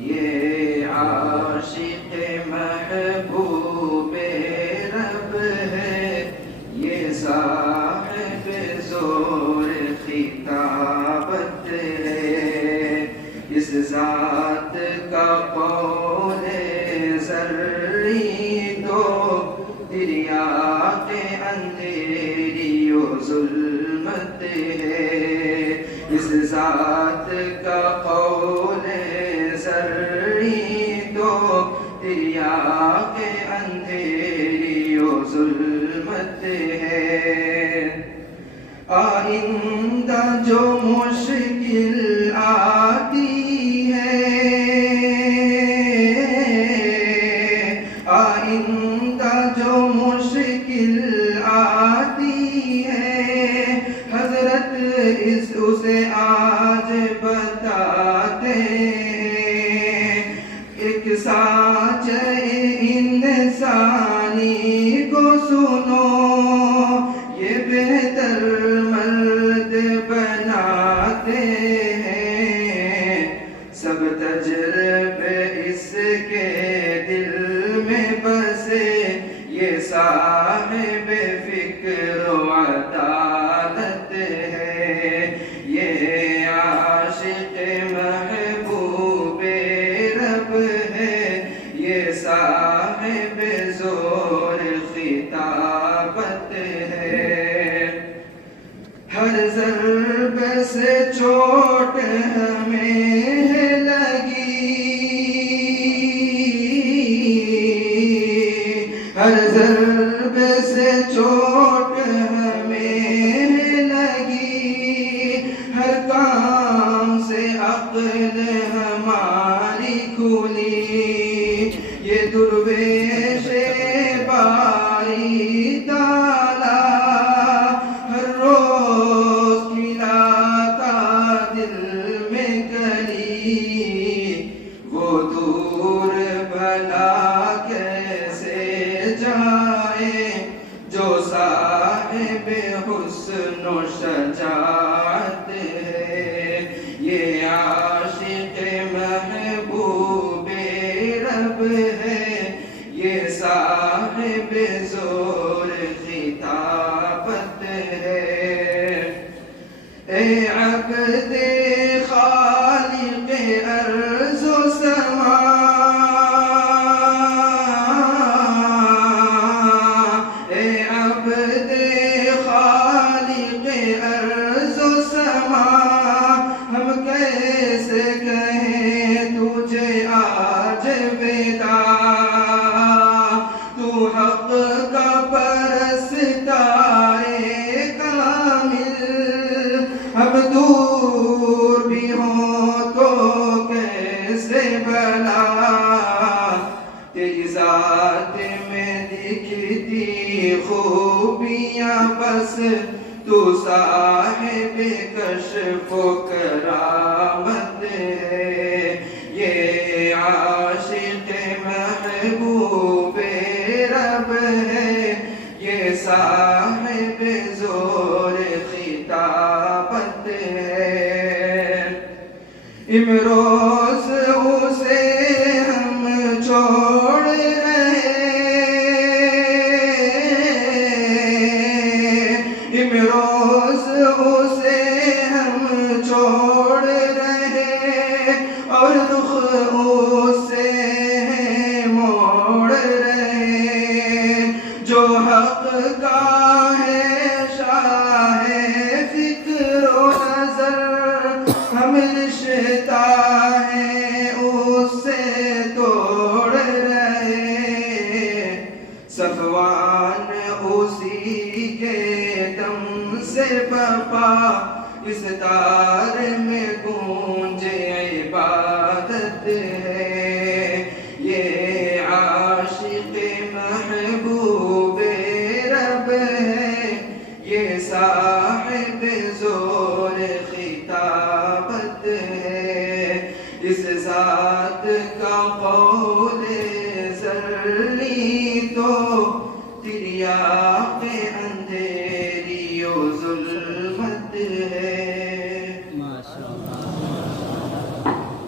یہ عاشق محبوب رب ہے، یہ صاحب زور خطابت ہے، اس ذات کا قول زرعی تو دریا کے اندھیری و ظلمت ہے، اس ذات کا قول زرعی تو دریا کے اندھیری و ظلمت ہے۔ آئندہ جو مشکل آتی ہے، آئندہ جو مشکل آتی ہے، حضرت اسے آج بتاتے ہیں۔ ایک سانچہ انسانی کو سنو، یہ بہتر مرد بناتے ہیں، سب تجربے اس کے دل میں بسے، یہ صاحب فکر و عدالت ہے، یہ عاشق محبوب رب ہے، یہ صاحب زور خطابت ہے۔ ہر ضرب سے چوٹ ہمیں لگی، ہر ضرب سے چوٹ ہمیں لگی، ہر کام سے عقل ہماری کھلی، یہ درویش باری تالا ہر روز کھلاتا دل میں گلی، وہ دور بھلا کیسے جائے جو صاحب حسن و شجاعت ہے، یہ عاشق محبوب رب ہے، یہ صاحب زور خطابت ہے۔ اے عبد خالق ارض و سما، اے عبد خالق ارض و سما، ہم کیسے کہیں تجھے آج ودا، تو حق کا پرستار کامل، ہم دور بھی ہوں تو کیسے بھلا، تیری ذات میں دکھتی خوبیاں بس، تو صاحب کشف و کرامت ہے، یہ عاشق محبوب رب ہے، یہ صاحب زور خطابت ہے۔ امروز اسے ہم چھوڑ رہے، امروز اسے ہم چھوڑ رہے، اور رخ اسے موڑ رہے، جو حق کا ہے شاہ فکر و نظر، ہم رشتہ ہے اس سے توڑ رہے، صفوان اسی کے دم سے بپا، اس دار میں گونجے عبادت ہے، یہ عاشق محبوب رب ہے، یہ صاحب زور خطابت ہے، اس ذات کا قول